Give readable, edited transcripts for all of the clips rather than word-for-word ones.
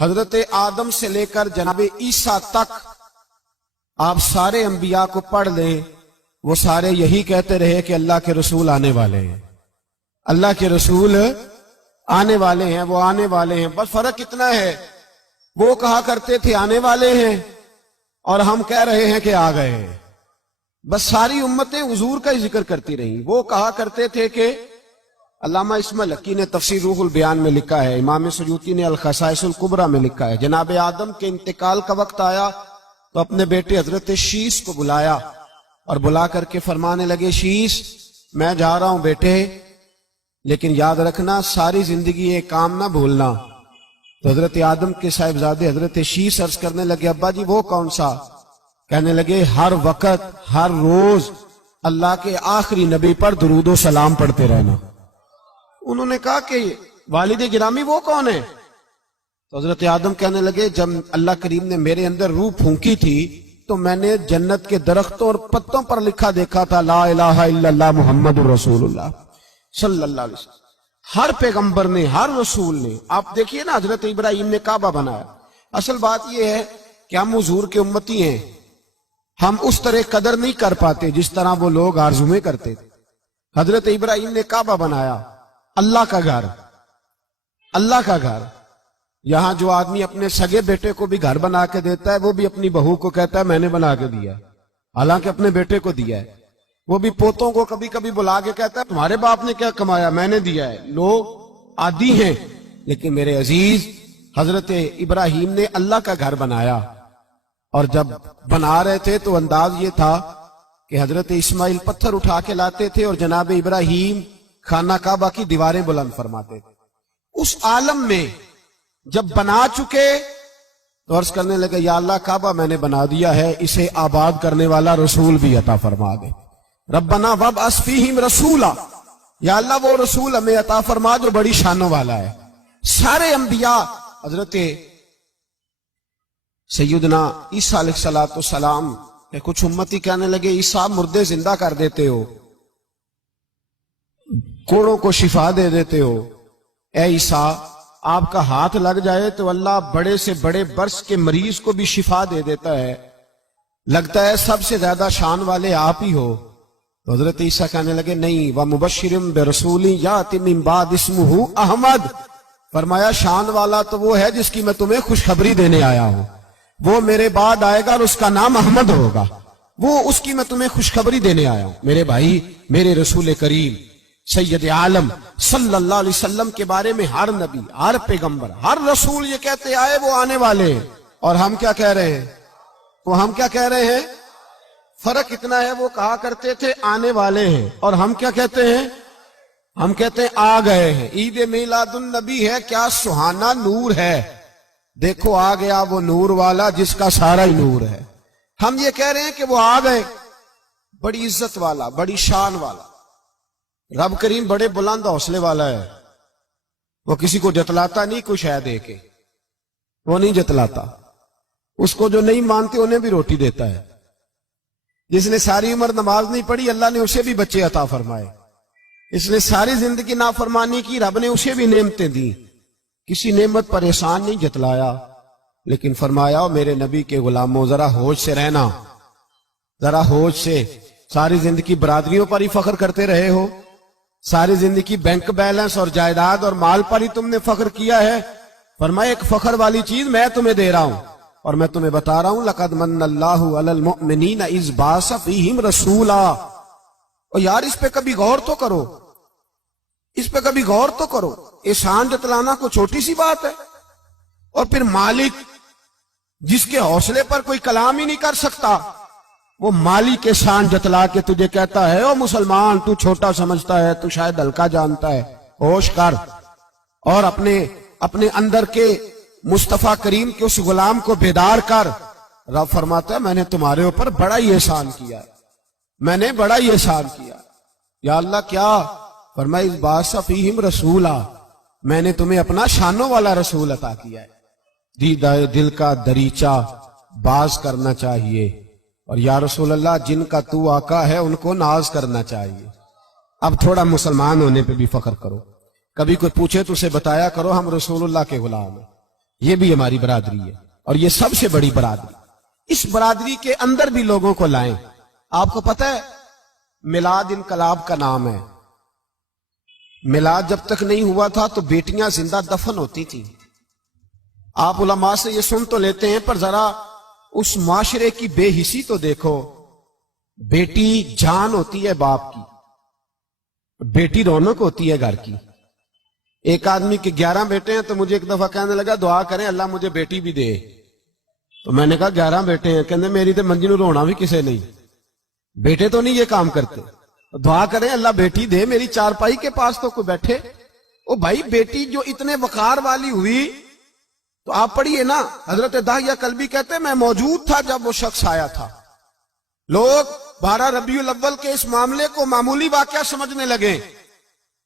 حضرت آدم سے لے کر جناب عیسیٰ تک آپ سارے انبیاء کو پڑھ لیں، وہ سارے یہی کہتے رہے کہ اللہ کے رسول آنے والے ہیں، اللہ کے رسول آنے والے ہیں، وہ آنے والے ہیں۔ بس فرق اتنا ہے، وہ کہا کرتے تھے آنے والے ہیں اور ہم کہہ رہے ہیں کہ آ گئے ہیں۔ بس ساری امتیں حضور کا ہی ذکر کرتی رہیں۔ وہ کہا کرتے تھے کہ علامہ اسماعیل حقی نے تفسیر روح البیان میں لکھا ہے، امام سیوطی نے الخصائص الکبریٰ میں لکھا ہے، جناب آدم کے انتقال کا وقت آیا تو اپنے بیٹے حضرت شیس کو بلایا اور بلا کر کے فرمانے لگے، شیس میں جا رہا ہوں بیٹے، لیکن یاد رکھنا ساری زندگی ایک کام نہ بھولنا۔ تو حضرت آدم کے صاحبزادے حضرت شیس عرض کرنے لگے، ابا جی وہ کون سا؟ کہنے لگے ہر وقت ہر روز اللہ کے آخری نبی پر درود و سلام پڑھتے رہنا۔ انہوں نے کہا کہ والد گرامی وہ کون ہے؟ تو حضرت آدم کہنے لگے، جب اللہ کریم نے میرے اندر روح پھونکی تھی تو میں نے جنت کے درختوں اور پتوں پر لکھا دیکھا تھا لا الہ الا اللہ محمد الرسول اللہ صلی اللہ علیہ وسلم۔ ہر پیغمبر نے، ہر رسول نے، آپ دیکھیے نا حضرت ابراہیم نے کعبہ بنایا۔ اصل بات یہ ہے کہ ہم حضور کے امتی ہیں، ہم اس طرح قدر نہیں کر پاتے جس طرح وہ لوگ آرزویں کرتے تھے۔ حضرت ابراہیم نے کعبہ بنایا، اللہ کا گھر، اللہ کا گھر۔ یہاں جو آدمی اپنے سگے بیٹے کو بھی گھر بنا کے دیتا ہے وہ بھی اپنی بہو کو کہتا ہے میں نے بنا کے دیا، حالانکہ اپنے بیٹے کو دیا ہے۔ وہ بھی پوتوں کو کبھی کبھی بلا کے کہتا ہے تمہارے باپ نے کیا کمایا، میں نے دیا ہے۔ لوگ عادی ہیں، لیکن میرے عزیز حضرت ابراہیم نے اللہ کا گھر بنایا، اور جب بنا رہے تھے تو انداز یہ تھا کہ حضرت اسماعیل پتھر اٹھا کے لاتے تھے اور جناب ابراہیم خانہ کعبہ کی دیواریں بلند فرماتے تھے۔ اس عالم میں جب بنا چکے تو عرض کرنے لگے یا اللہ کعبہ میں نے بنا دیا ہے، اسے آباد کرنے والا رسول بھی عطا فرما دے۔ ربنا وابعث فیہم رسولا، یا اللہ وہ رسول ہمیں عطا فرما جو بڑی شانوں والا ہے۔ سارے انبیاء حضرت سیدنا عیسیٰ علیہ السلام کہ کچھ امتی کہنے لگے عیسیٰ مردے زندہ کر دیتے ہو، کوڑوں کو شفا دے دیتے ہو، اے عیسیٰ آپ کا ہاتھ لگ جائے تو اللہ بڑے سے بڑے برس کے مریض کو بھی شفا دے دیتا ہے، لگتا ہے سب سے زیادہ شان والے آپ ہی ہو۔ تو حضرت عیسیٰ کہنے لگے نہیں، وَمُبَشِّرٍ بِرَسُولٍ يَأْتِي مِن بَعْدِهِ اسْمُهُ احمد، فرمایا شان والا تو وہ ہے جس کی میں تمہیں خوشخبری دینے آیا ہوں، وہ میرے بعد آئے گا اور اس کا نام احمد ہوگا، وہ اس کی میں تمہیں خوشخبری دینے آیا ہوں۔ میرے بھائی، میرے رسول کریم سید عالم صلی اللہ علیہ وسلم کے بارے میں ہر نبی، ہر پیغمبر، ہر رسول یہ کہتے آئے وہ آنے والے ہیں، اور ہم کیا کہہ رہے ہیں؟ وہ ہم کیا کہہ رہے ہیں؟ فرق اتنا ہے، وہ کہا کرتے تھے آنے والے ہیں، اور ہم کیا کہتے ہیں؟ ہم کہتے ہیں آ گئے ہیں۔ عید میلاد النبی ہے، کیا سہانا نور ہے، دیکھو آ گیا وہ نور والا جس کا سارا ہی نور ہے۔ ہم یہ کہہ رہے ہیں کہ وہ آ گئے، بڑی عزت والا، بڑی شان والا۔ رب کریم بڑے بلند حوصلے والا ہے، وہ کسی کو جتلاتا نہیں کوئی شے دے کے، وہ نہیں جتلاتا، اس کو جو نہیں مانتے انہیں بھی روٹی دیتا ہے۔ جس نے ساری عمر نماز نہیں پڑھی اللہ نے اسے بھی بچے عطا فرمائے، اس نے ساری زندگی نافرمانی کی رب نے اسے بھی نعمتیں دی، کسی نعمت پر احسان نہیں جتلایا، لیکن فرمایا میرے نبی کے غلاموں ذرا ہوش سے رہنا، ذرا ہوش سے۔ ساری زندگی برادریوں پر ہی فخر کرتے رہے ہو، ساری زندگی بینک بیلنس اور جائیداد اور مال پر ہی تم نے فخر کیا ہے، فرمایا ایک فخر والی چیز میں تمہیں دے رہا ہوں، اور میں تمہیں بتا رہا ہوں لقد من اللہ علی المؤمنین اذ بعث فیہم رسولا۔ اور یار اس پہ کبھی غور تو کرو، اس پہ کبھی غور تو کرو، احسان جتلانا کو چھوٹی سی بات ہے، اور پھر مالک جس کے حوصلے پر کوئی کلام ہی نہیں کر سکتا، وہ مالی کے شان جتلا کے تجھے کہتا ہے او مسلمان تو چھوٹا سمجھتا ہے، تو شاید ہلکا جانتا ہے، ہوش کر اور اپنے اندر کے مصطفیٰ کریم کے اس غلام کو بیدار کر۔ رب فرماتا ہے میں نے تمہارے اوپر بڑا ہی احسان کیا، میں نے بڑا ہی احسان کیا۔ یا اللہ کیا؟ فرمایا اذ بعث فیہم رسولا، میں نے تمہیں اپنا شانوں والا رسول عطا کیا ہے۔ دیدہ دل کا دریچہ باز کرنا چاہیے، اور یا رسول اللہ جن کا تو آقا ہے ان کو ناز کرنا چاہیے۔ اب تھوڑا مسلمان ہونے پہ بھی فخر کرو، کبھی کوئی پوچھے تو اسے بتایا کرو ہم رسول اللہ کے غلام ہیں، یہ بھی ہماری برادری ہے اور یہ سب سے بڑی برادری. اس برادری کے اندر بھی لوگوں کو لائیں. آپ کو پتہ ہے میلاد انقلاب کا نام ہے. میلاد جب تک نہیں ہوا تھا تو بیٹیاں زندہ دفن ہوتی تھیں. آپ علماء سے یہ سن تو لیتے ہیں پر ذرا اس معاشرے کی بے حسی تو دیکھو. بیٹی جان ہوتی ہے باپ کی, بیٹی رونق ہوتی ہے گھر کی. ایک آدمی کے 11 بیٹے ہیں تو مجھے ایک دفعہ کہنے لگا دعا کریں اللہ مجھے بیٹی بھی دے. تو میں نے کہا 11 بیٹے ہیں, کہنے میری تو منجی نو رونا بھی کسے نہیں, بیٹے تو نہیں یہ کام کرتے. دعا کریں اللہ بیٹی دے, میری چارپائی کے پاس تو کوئی بیٹھے. او بھائی بیٹی جو اتنے وقار والی ہوئی تو آپ پڑھیے نا, حضرت داہیہ کلبی کہتے ہیں میں موجود تھا جب وہ شخص آیا تھا. لوگ 12 ربیع الاول کے اس معاملے کو معمولی واقعہ سمجھنے لگے.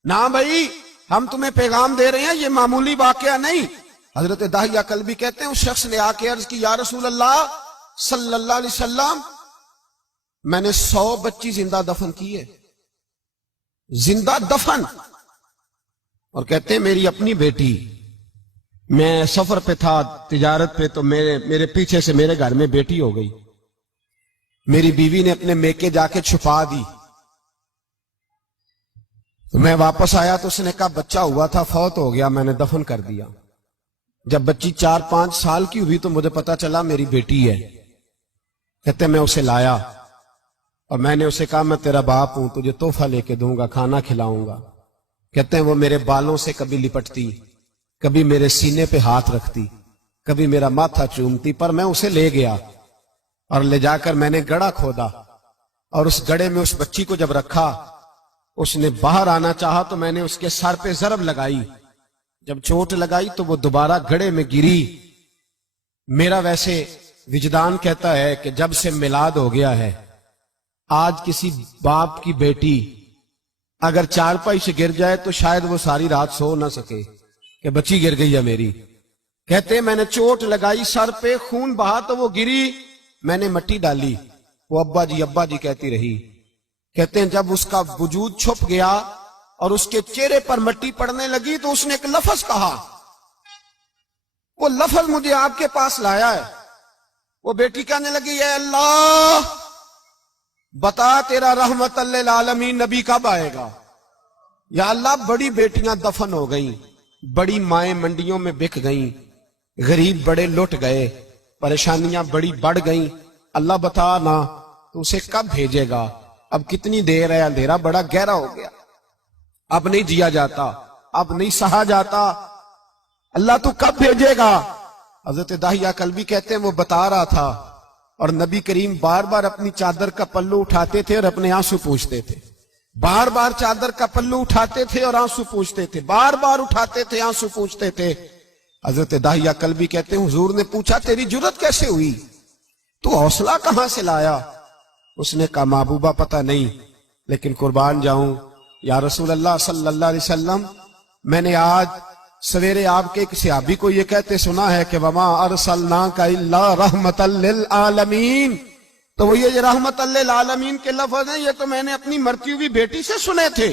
نہ بھائی ہم تمہیں پیغام دے رہے ہیں یہ معمولی واقعہ نہیں. حضرت داہیہ کلبی کہتے ہیں اس شخص نے آ کے عرض کی یا رسول اللہ صلی اللہ علیہ وسلم میں نے 100 بچی زندہ دفن کی ہے, زندہ دفن. اور کہتے ہیں میری اپنی بیٹی, میں سفر پہ تھا تجارت پہ تو میرے پیچھے سے میرے گھر میں بیٹی ہو گئی. میری بیوی نے اپنے میکے جا کے چھپا دی. تو میں واپس آیا تو اس نے کہا بچہ ہوا تھا فوت ہو گیا, میں نے دفن کر دیا. جب بچی 4-5 سال کی ہوئی تو مجھے پتا چلا میری بیٹی ہے. کہتے میں اسے لایا اور میں نے اسے کہا میں تیرا باپ ہوں, تجھے تحفہ لے کے دوں گا, کھانا کھلاؤں گا. کہتے ہیں وہ میرے بالوں سے کبھی لپٹتی, کبھی میرے سینے پہ ہاتھ رکھتی, کبھی میرا ماتھا چومتی. پر میں اسے لے گیا اور لے جا کر میں نے گڑھا کھودا اور اس گڑھے میں اس بچی کو جب رکھا, اس نے باہر آنا چاہا تو میں نے اس کے سر پہ ضرب لگائی. جب چوٹ لگائی تو وہ دوبارہ گڑھے میں گری. میرا ویسے وجدان کہتا ہے کہ جب سے میلاد ہو گیا ہے آج کسی باپ کی بیٹی اگر چارپائی سے گر جائے تو شاید وہ ساری رات سو نہ سکے کہ بچی گر گئی ہے میری. کہتے ہیں میں نے چوٹ لگائی سر پہ, خون بہا تو وہ گری, میں نے مٹی ڈالی, وہ ابا جی کہتی رہی. کہتے ہیں جب اس کا وجود چھپ گیا اور اس کے چہرے پر مٹی پڑنے لگی تو اس نے ایک لفظ کہا, وہ لفظ مجھے آپ کے پاس لایا ہے. وہ بیٹی کہنے لگی اے اللہ بتا تیرا رحمت للعالمین نبی کب آئے گا. یا اللہ بڑی بیٹیاں دفن ہو گئیں, بڑی مائیں منڈیوں میں بک گئیں, غریب بڑے لٹ گئے, پریشانیاں بڑی بڑھ گئیں. اللہ بتا نا تو اسے کب بھیجے گا. اب کتنی دیر ہے, اندھیرا بڑا گہرا ہو گیا, اب نہیں جیا جاتا, اب نہیں سہا جاتا, اللہ تو کب بھیجے گا. حضرت داہیہ کلبی کہتے ہیں وہ بتا رہا تھا اور نبی کریم بار بار اپنی چادر کا پلو اٹھاتے تھے اور اپنے آنسو پوچھتے تھے. بار بار چادر کا پلو اٹھاتے تھے اور آنسو پوچھتے تھے, بار بار اٹھاتے تھے آنسو پوچھتے تھے. حضرت داہیہ کلبی کہتے ہیں حضور نے پوچھا تیری جرت کیسے ہوئی, تو حوصلہ کہاں سے لایا. اس نے کہا محبوبہ پتہ نہیں, لیکن قربان جاؤں یا رسول اللہ صلی اللہ علیہ وسلم میں نے آج سویرے آپ کے ایک صحابی کو یہ کہتے سنا ہے کہ وما ارسلناک الا رحمت للعالمین. تو وہ یہ رحمت للعالمین کے لفظ ہیں, یہ تو میں نے اپنی مرتی ہوئی بیٹی سے سنے تھے.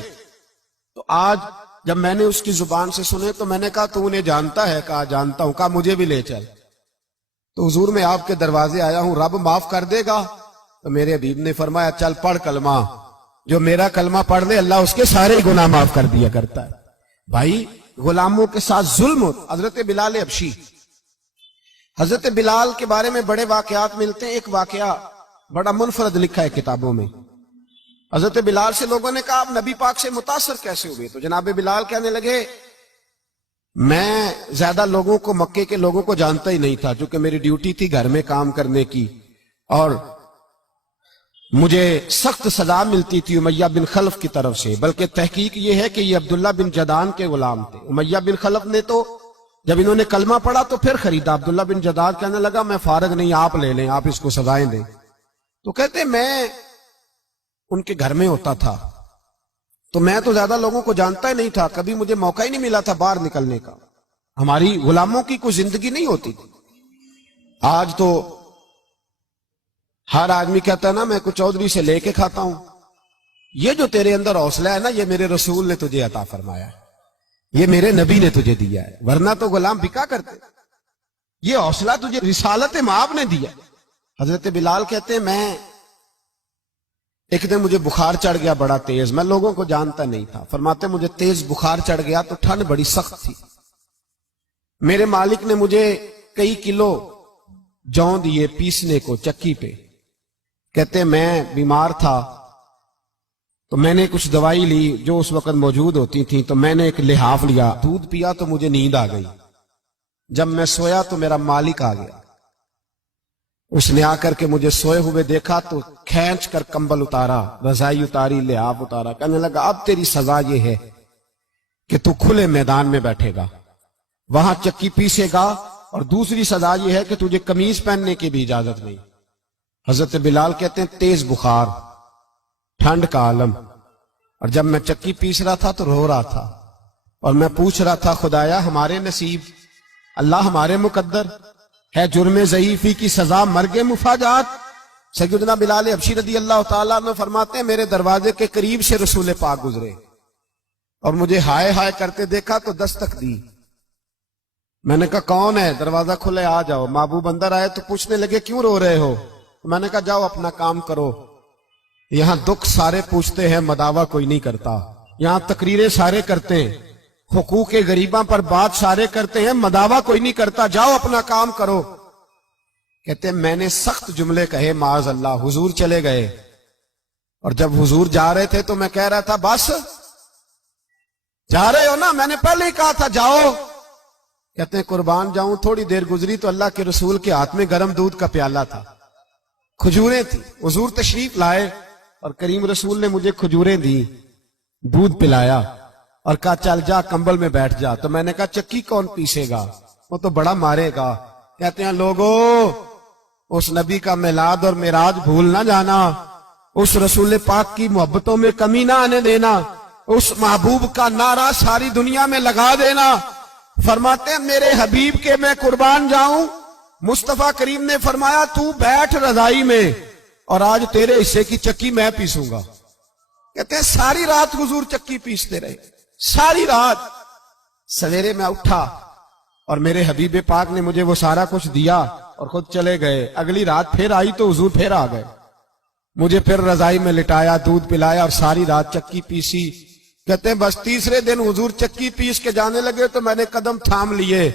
تو آج جب میں نے اس کی زبان سے سنے تو میں نے کہا تو انہیں جانتا ہے. کہا جانتا ہوں. کہا مجھے بھی لے چل. تو حضور میں آپ کے دروازے آیا ہوں, رب معاف کر دے گا. تو میرے حبیب نے فرمایا چل پڑھ کلمہ, جو میرا کلمہ پڑھ لے اللہ اس کے سارے گناہ معاف کر دیا کرتا ہے. بھائی غلاموں کے ساتھ ظلم ہوتا. حضرت بلال حبشی, حضرت بلال کے بارے میں بڑے واقعات ملتے ہیں. ایک واقعہ بڑا منفرد لکھا ہے کتابوں میں. حضرت بلال سے لوگوں نے کہا آپ نبی پاک سے متاثر کیسے ہوئے. تو جناب بلال کہنے لگے میں زیادہ لوگوں کو مکے کے لوگوں کو جانتا ہی نہیں تھا, چونکہ میری ڈیوٹی تھی گھر میں کام کرنے کی اور مجھے سخت سزا ملتی تھی امیہ بن خلف کی طرف سے. بلکہ تحقیق یہ ہے کہ یہ عبداللہ بن جدان کے غلام تھے. امیہ بن خلف نے تو جب انہوں نے کلمہ پڑھا تو پھر خریدا. عبداللہ بن جدان کہنے لگا میں فارغ نہیں, آپ لے لیں, آپ اس کو سزائیں دیں. تو کہتے میں ان کے گھر میں ہوتا تھا تو میں تو زیادہ لوگوں کو جانتا ہی نہیں تھا, کبھی مجھے موقع ہی نہیں ملا تھا باہر نکلنے کا. ہماری غلاموں کی کوئی زندگی نہیں ہوتی تھی. آج تو ہر آدمی کہتا ہے نا میں کچھ چودھری سے لے کے کھاتا ہوں. یہ جو تیرے اندر حوصلہ ہے نا یہ میرے رسول نے تجھے عطا فرمایا ہے, یہ میرے نبی نے تجھے دیا ہے, ورنہ تو غلام بکا کرتے. یہ حوصلہ تجھے رسالت مآب نے دیا۔ حضرت بلال کہتے ہیں میں ایک دن مجھے بخار چڑھ گیا بڑا تیز، میں لوگوں کو جانتا نہیں تھا، فرماتے مجھے تیز بخار چڑھ گیا تو ٹھنڈ بڑی سخت تھی، میرے مالک نے مجھے کئی کلو جو دیے پیسنے کو چکی پہ، کہتے میں بیمار تھا تو میں نے کچھ دوائی لی جو اس وقت موجود ہوتی تھی، تو میں نے ایک لحاف لیا، دودھ پیا تو مجھے نیند آ گئی، جب میں سویا تو میرا مالک آ گیا، اس نے آ کر کے مجھے سوئے ہوئے دیکھا تو کھینچ کر کمبل اتارا، رضائی اتاری، لحاف اتارا، کہنے لگا اب تیری سزا یہ ہے کہ تو کھلے میدان میں بیٹھے گا، وہاں چکی پیسے گا، اور دوسری سزا یہ ہے کہ تجھے قمیض پہننے کی بھی اجازت نہیں۔ حضرت بلال کہتے ہیں تیز بخار، ٹھنڈ کا عالم، اور جب میں چکی پیس رہا تھا تو رو رہا تھا، اور میں پوچھ رہا تھا خدایا ہمارے نصیب، اللہ ہمارے مقدر ہے جرم ضعیفی کی سزا مرگ مفاجات۔ سیدنا بلال حبشی رضی اللہ تعالیٰ عنہ فرماتے ہیں میرے دروازے کے قریب سے رسول پاک گزرے اور مجھے ہائے ہائے کرتے دیکھا تو دستک دی، میں نے کہا کون ہے؟ دروازہ کھلے آ جاؤ۔ محبوب اندر آئے تو پوچھنے لگے کیوں رو رہے ہو؟ میں نے کہا جاؤ اپنا کام کرو، یہاں دکھ سارے پوچھتے ہیں مداوا کوئی نہیں کرتا، یہاں تقریریں سارے کرتے ہیں، حقوق غریباں پر بات سارے کرتے ہیں، مداوا کوئی نہیں کرتا، جاؤ اپنا کام کرو۔ کہتے ہیں میں نے سخت جملے کہے معاذ اللہ، حضور چلے گئے، اور جب حضور جا رہے تھے تو میں کہہ رہا تھا بس جا رہے ہو نا، میں نے پہلے ہی کہا تھا جاؤ۔ کہتے ہیں قربان جاؤں، تھوڑی دیر گزری تو اللہ کے رسول کے ہاتھ میں گرم دودھ کا پیالہ تھا، کھجوریں تھی، حضور تشریف لائے اور کریم رسول نے مجھے کھجوریں دی، دودھ پلایا اور کہا چل جا کمبل میں بیٹھ جا۔ تو میں نے کہا چکی کون پیسے گا، وہ تو بڑا مارے گا۔ کہتے ہیں لوگو اس نبی کا میلاد اور معراج بھول نہ جانا، اس رسول پاک کی محبتوں میں کمی نہ آنے دینا، اس محبوب کا نعرہ ساری دنیا میں لگا دینا۔ فرماتے ہیں میرے حبیب کے میں قربان جاؤں، مصطفیٰ کریم نے فرمایا تو بیٹھ رضائی میں اور آج تیرے حصے کی چکی میں پیسوں گا۔ کہتے ہیں ساری رات حضور چکی پیستے رہے، ساری رات۔ سویرے میں اٹھا اور میرے حبیب پاک نے مجھے وہ سارا کچھ دیا اور خود چلے گئے۔ اگلی رات پھر آئی تو حضور پھر آ گئے، مجھے پھر رضائی میں لٹایا، دودھ پلایا اور ساری رات چکی پیسی۔ کہتے ہیں بس تیسرے دن حضور چکی پیس کے جانے لگے تو میں نے قدم تھام لیے،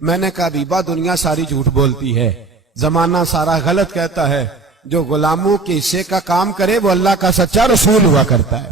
میں نے کہا بیبا دنیا ساری جھوٹ بولتی ہے، زمانہ سارا غلط کہتا ہے، جو غلاموں کے حصے کا کام کرے وہ اللہ کا سچا رسول ہوا کرتا ہے۔